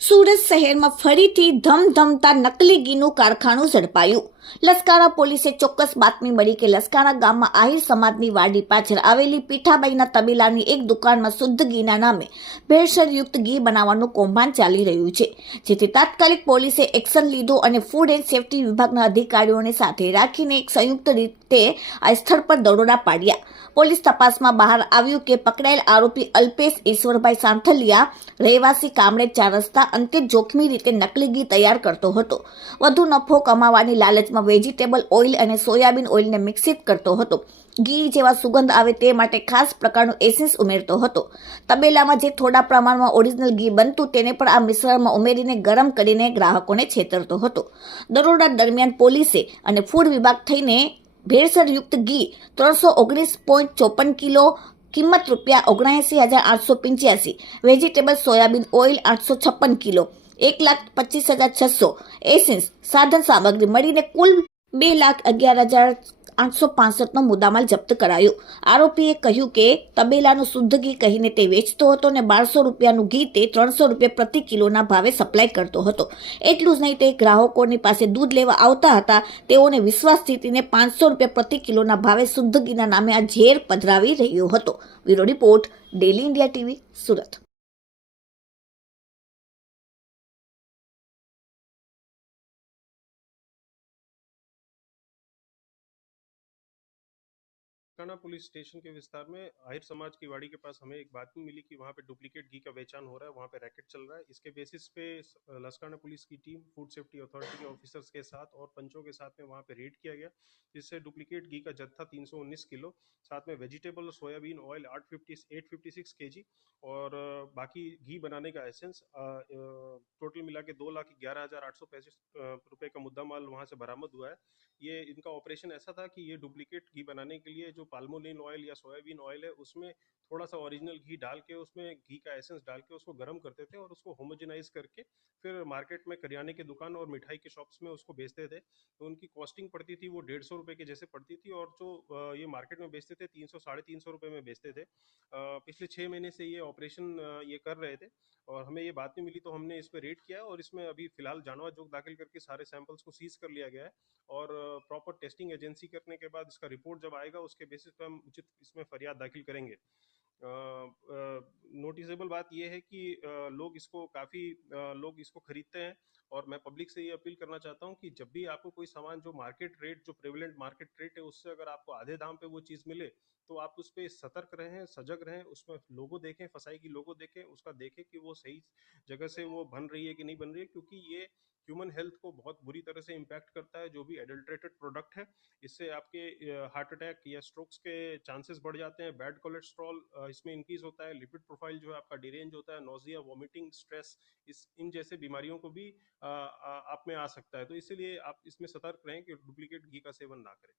સુરત શહેરમાં ફરીથી ધમધમતા નકલી ઘીનું કારખાનું ઝડપાયું. લસકાણા પોલીસે ચોક્કસ બાતમી મળી કે લસકાણા ગામમાં આહિર સમાજની વાડી પાછળ આવેલી પીઠાબાઈના તબેલાની એક દુકાનમાં શુદ્ધ ઘીના નામે ભેળસેળયુક્ત ઘી બનાવવાનું કૌભાંડ ચાલી રહ્યું છે, જેથી તાત્કાલિક પોલીસે એક્શન લીધું અને ફૂડ એન્ડ સેફ્ટી વિભાગના અધિકારીઓને સાથે રાખીને એક સંયુક્ત રીતે આ સ્થળ પર દરોડા પાડ્યા. પોલીસ તપાસમાં બહાર આવ્યું કે પકડાયેલ આરોપી અલ્પેશ ઈશ્વરભાઈ સાંથલિયા રહેવાસી કામરેજ 4 રસ્તા અંતે જોખમી રીતે નકલી ઘી તૈયાર કરતો હતો. વધુ નફો કમાવાની લાલચમાં વેજીટેબલ ઓઇલ અને સોયાબીન ઓઇલને મિશ્રિત કરતો હતો. ઘી જેવા સુગંધ આવે તે માટે ખાસ પ્રકારનું એસેન્સ ઉમેરતો હતો. તબેલામાં જે થોડા પ્રમાણમાં ઓરિજિનલ ઘી બનતું તેને પણ આ મિશ્રણમાં ઉમેરીને ગરમ કરીને ગ્રાહકોને છેતરતો હતો. દરોડા દરમિયાન પોલીસે અને ફૂડ વિભાગ થઈને ભેળસેળયુક્ત ઘી 319.54 કિલો, કિંમત ₹79,885, vegetable soybean oil 856 kilo, 1,25,600, essence સાધન સામગ્રી મળીને કુલ 2,11,865નો મુદ્દામાલ જપ્ત કરાયો. આરોપીએ કહ્યું કે તબેલાનું શુદ્ધ ઘી કહીને તે વેચતો હતો અને ₹1200 ઘી તે ₹300 પ્રતિ કિલોના ભાવે સપ્લાય કરતો હતો. એટલું જ નહીં, તે ગ્રાહકોની પાસે દૂધ લેવા આવતા હતા તેઓને વિશ્વાસ જીતીને ₹500 પ્રતિ કિલોના ભાવે શુદ્ધ ઘીના નામે આ ઝેર પધરાવી રહ્યો હતો. Bureau report, daily India TV, Surat. थाना पुलिस स्टेशन के विस्तार में आहिर समाज की वाड़ी के पास हमें एक बात मिली कि वहाँ पे डुप्लीकेट घी का बेचान हो रहा है, वहाँ पे रैकेट चल रहा है। इसके बेसिस पे लसकाना पुलिस की टीम फूड सेफ्टी अथॉरिटी के ऑफिसर्स के साथ और पंचों के साथ में वहाँ पे रेड किया गया, जिससे डुप्लीकेट घी का जत्था 319 किलो, साथ में वेजिटेबल और सोयाबीन ऑयल 856 और बाकी घी बनाने का एसेंस टोटल मिला के 2,11,865 रुपये का मुद्दा माल वहाँ से बरामद हुआ है। ये इनका ऑपरेशन ऐसा था कि ये डुप्लीकेट घी बनाने के लिए जो पाल्मोलिन ऑयल या सोयाबीन ऑयल है उसमें थोड़ा सा ओरिजिनल घी डाल के उसमें घी का एसेंस डाल के उसको गर्म करते थे और उसको होमोजेनाइज करके फिर मार्केट में करियाने की दुकान और मिठाई के शॉप्स में उसको बेचते थे। तो उनकी कॉस्टिंग पड़ती थी वो 150 रुपये के जैसे पड़ती थी, और जो ये मार्केट में बेचते थे 300 350 रुपये में बेचते थे। पिछले 6 महीने से ये ऑपरेशन ये कर रहे थे और हमें ये बात नहीं मिली तो हमने इस पर रेड किया और इसमें अभी फिलहाल जानवा जोग दाखिल करके सारे सैंपल्स को सीज कर लिया गया है और प्रॉपर टेस्टिंग एजेंसी करने के बाद इसका रिपोर्ट जब आएगा उसके बेसिस पे हम उचित इसमें फरियाद दाखिल करेंगे। नोटिसेबल बात यह है कि लोग इसको खरीदते हैं और मैं पब्लिक से ये अपील करना चाहता हूँ कि जब भी आपको कोई सामान जो मार्केट रेट जो प्रेवलेंट मार्केट रेट है उससे अगर आपको आधे दाम पे वो चीज़ मिले तो आप उस पर सतर्क रहें, सजग रहें, उसमें लोगो देखें, फसाई की लोगो देखें, उसका देखें कि वो सही जगह से वो बन रही है कि नहीं बन रही है, क्योंकि ये ह्यूमन हेल्थ को बहुत बुरी तरह से इम्पैक्ट करता है। जो भी एडल्ट्रेटेड प्रोडक्ट है इससे आपके हार्ट अटैक या स्ट्रोक्स के चांसेस बढ़ जाते हैं। बैड कोलेस्ट्रॉल इसमें इंक्रीज होता है, लिपिड प्रोफाइल जो है आपका डिरेंज होता है, नोजिया, वॉमिटिंग, स्ट्रेस, इन जैसे बीमारियों को भी आप में आ सकता है। तो इसीलिए आप इसमें सतर्क रहें कि डुप्लीकेट घी का सेवन ना करें।